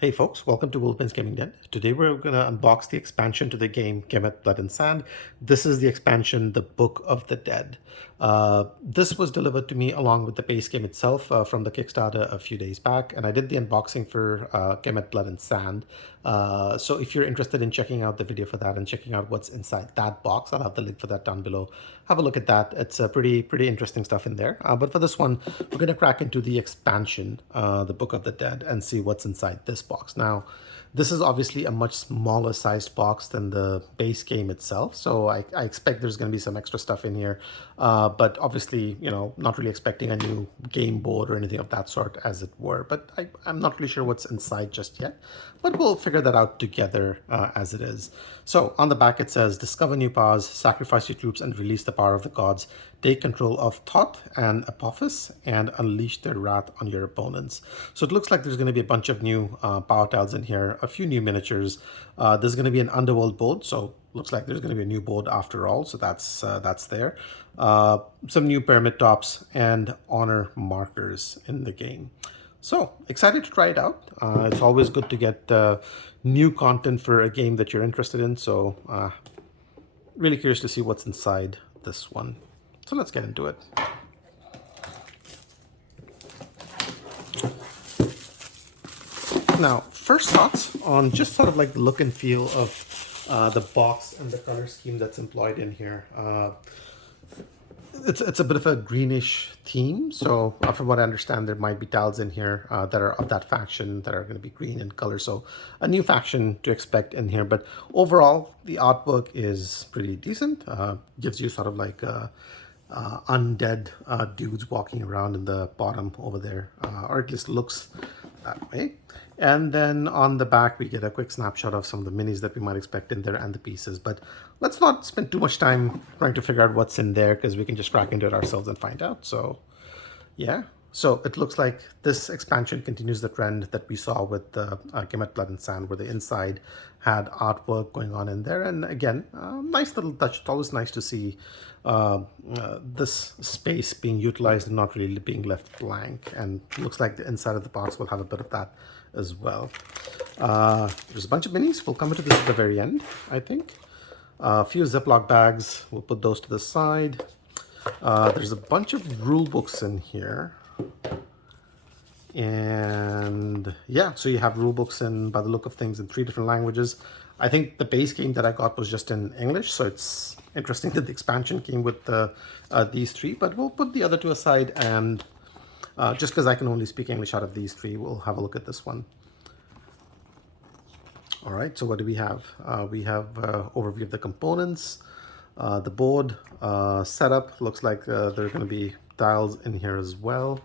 Hey folks, welcome to Wolfman's Gaming Den. Today we're going to unbox the expansion to the game Kemet, Blood and Sand. This is the expansion, The Book of the Dead. This was delivered to me along with the base game itself from the Kickstarter a few days back, and I did the unboxing for Kemet, Blood and Sand. So if you're interested in checking out the video for that and checking out what's inside that box, I'll have the link for that down below. Have a look at that. It's pretty interesting stuff in there. But for this one, we're going to crack into the expansion, The Book of the Dead, and see what's inside this box. Now, this is obviously a much smaller sized box than the base game itself, so I expect there's going to be some extra stuff in here, but obviously, not really expecting a new game board or anything of that sort, as it were. But I'm not really sure what's inside just yet, but we'll figure that out together as it is. So on the back it says, discover new powers, sacrifice your troops and release the power of the gods, take control of Thoth and Apophis, and unleash their wrath on your opponents. So it looks like there's going to be a bunch of new power tiles in here, a few new miniatures. There's going to be an underworld board, so looks like there's going to be a new board after all, so that's there. Some new pyramid tops and honor markers in the game. So excited to try it out. It's always good to get new content for a game that you're interested in, so really curious to see what's inside this one. So let's get into it. Now, first thoughts on just sort of like the look and feel of the box and the color scheme that's employed in here. It's a bit of a greenish theme, so from what I understand, there might be tiles in here that are of that faction that are going to be green in color, so a new faction to expect in here. But overall, the artwork is pretty decent. Gives you sort of like undead dudes walking around in the bottom over there, or at least looks that way. And then on the back, we get a quick snapshot of some of the minis that we might expect in there and the pieces. But let's not spend too much time trying to figure out what's in there, because we can just crack into it ourselves and find out. So yeah, so it looks like this expansion continues the trend that we saw with the Kemet, Blood and Sand, where the inside had artwork going on in there. And again, nice little touch. It's always nice to see this space being utilized and not really being left blank. And it looks like the inside of the box will have a bit of that as well. There's a bunch of minis. We'll come into this at the very end, I think. A few Ziploc bags. We'll put those to the side. There's a bunch of rule books in here. And yeah, so you have rule books in, by the look of things, in 3 different languages. I think the base game that I got was just in English, so it's interesting that the expansion came with these 3, but we'll put the other 2 aside, and just because I can only speak English out of these 3, we'll have a look at this one. All right, so what do we have? We have overview of the components, the board setup. Looks like there are going to be tiles in here as well.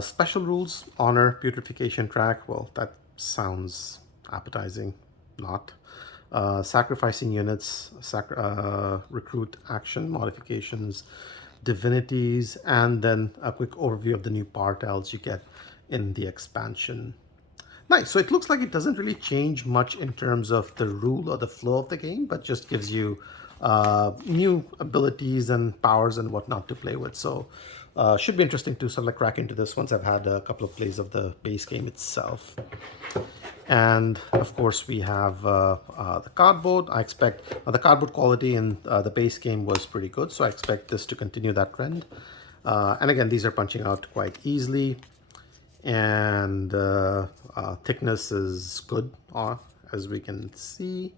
Special rules, honor, putrefaction track. Well, that sounds appetizing. Not. Sacrificing units, recruit action modifications, divinities, and then a quick overview of the new power tiles you get in the expansion. Nice. So it looks like it doesn't really change much in terms of the rule or the flow of the game, but just gives you new abilities and powers and whatnot to play with. So should be interesting to sort of like crack into this once I've had a couple of plays of the base game itself. And of course we have the cardboard. I expect the cardboard quality in the base game was pretty good, so I expect this to continue that trend. And again, these are punching out quite easily, and thickness is good, as we can see.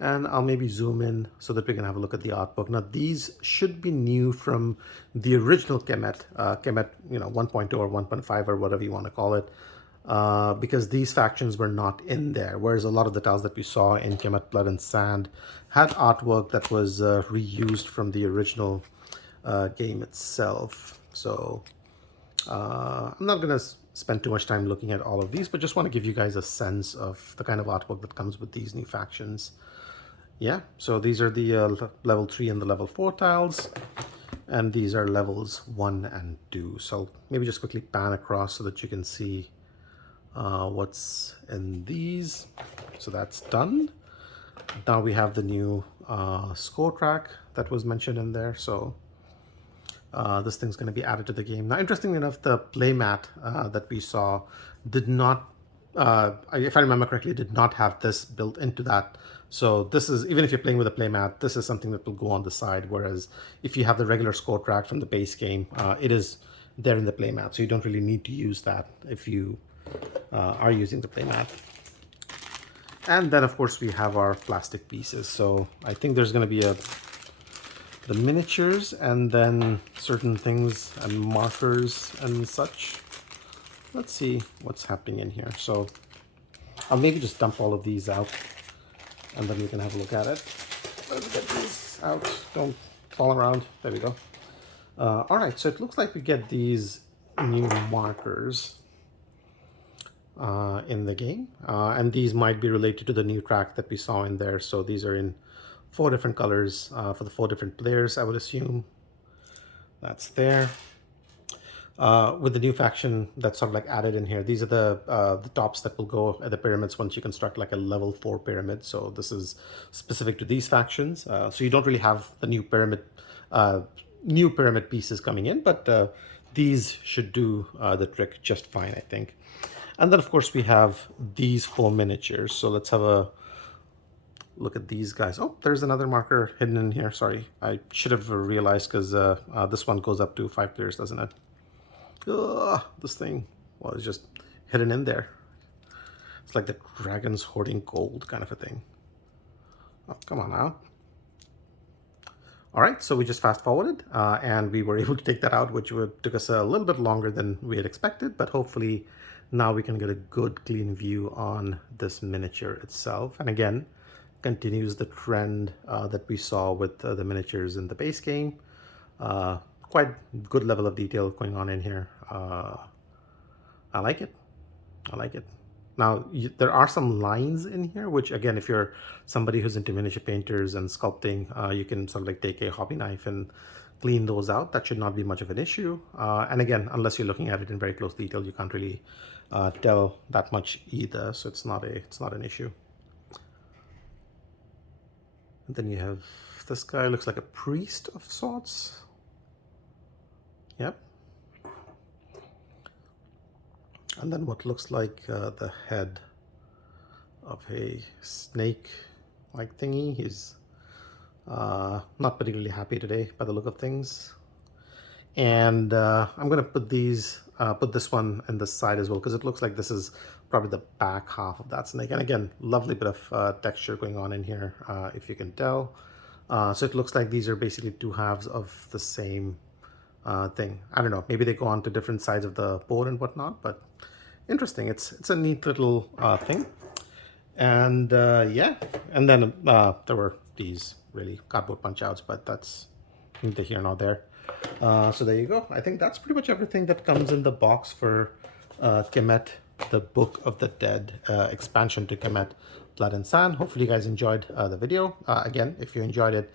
And I'll maybe zoom in so that we can have a look at the art book. Now, these should be new from the original Kemet, Kemet 1.2 or 1.5 or whatever you want to call it, because these factions were not in there, whereas a lot of the tiles that we saw in Kemet, Blood and Sand had artwork that was reused from the original game itself. So I'm not going to spend too much time looking at all of these, but just want to give you guys a sense of the kind of artwork that comes with these new factions. Yeah, so these are the level 3 and the level 4 tiles, and these are levels 1 and 2. So maybe just quickly pan across so that you can see what's in these. So that's done. Now we have the new score track that was mentioned in there. So this thing's going to be added to the game. Now, interestingly enough, the playmat that we saw did not if I remember correctly, did not have this built into that. So this is, even if you're playing with a playmat, this is something that will go on the side. Whereas if you have the regular score track from the base game, it is there in the playmat. So you don't really need to use that if you are using the playmat. And then of course we have our plastic pieces. So I think there's going to be the miniatures and then certain things and markers and such. Let's see what's happening in here. So I'll maybe just dump all of these out and then we can have a look at it. Let's get these out. Don't fall around. There we go. All right, so it looks like we get these new markers in the game. And these might be related to the new track that we saw in there. So these are in 4 different colors for the 4 different players, I would assume. That's there. With the new faction that's sort of like added in here, these are the tops that will go at the pyramids once you construct like a level 4 pyramid. So this is specific to these factions. So you don't really have the new pyramid pieces coming in, but these should do the trick just fine, I think. And then of course we have these 4 miniatures. So let's have a look at these guys. Oh, there's another marker hidden in here. Sorry, I should have realized because this one goes up to 5 players, doesn't it? Ugh, this thing, well, it's just hidden in there. It's like the dragons hoarding gold kind of a thing. Oh, come on now. All right, so we just fast forwarded and we were able to take that out, which took us a little bit longer than we had expected, but hopefully now we can get a good clean view on this miniature itself. And again, continues the trend that we saw with the miniatures in the base game. Quite good level of detail going on in here. I like it. I like it. Now, there are some lines in here, which again, if you're somebody who's into miniature painters and sculpting, you can sort of like take a hobby knife and clean those out. That should not be much of an issue. And again, unless you're looking at it in very close detail, you can't really tell that much either. So it's not an issue. And then you have this guy, looks like a priest of sorts. Yep. And then what looks like the head of a snake-like thingy. He's not particularly happy today by the look of things. And I'm going to put this one in the side as well, because it looks like this is probably the back half of that snake. And again, lovely bit of texture going on in here, if you can tell. So it looks like these are basically 2 halves of the same thing. I don't know, maybe they go on to different sides of the board and whatnot, but interesting. It's a neat little thing. And yeah, and then there were these really cardboard punch outs, but that's neither here nor there. So there you go. I think that's pretty much everything that comes in the box for Kemet, the Book of the Dead expansion to Kemet Blood and Sand. Hopefully you guys enjoyed the video. Again, if you enjoyed it,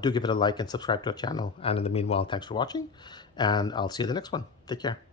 do give it a like and subscribe to our channel. And in the meanwhile, thanks for watching, and I'll see you in the next one. Take care.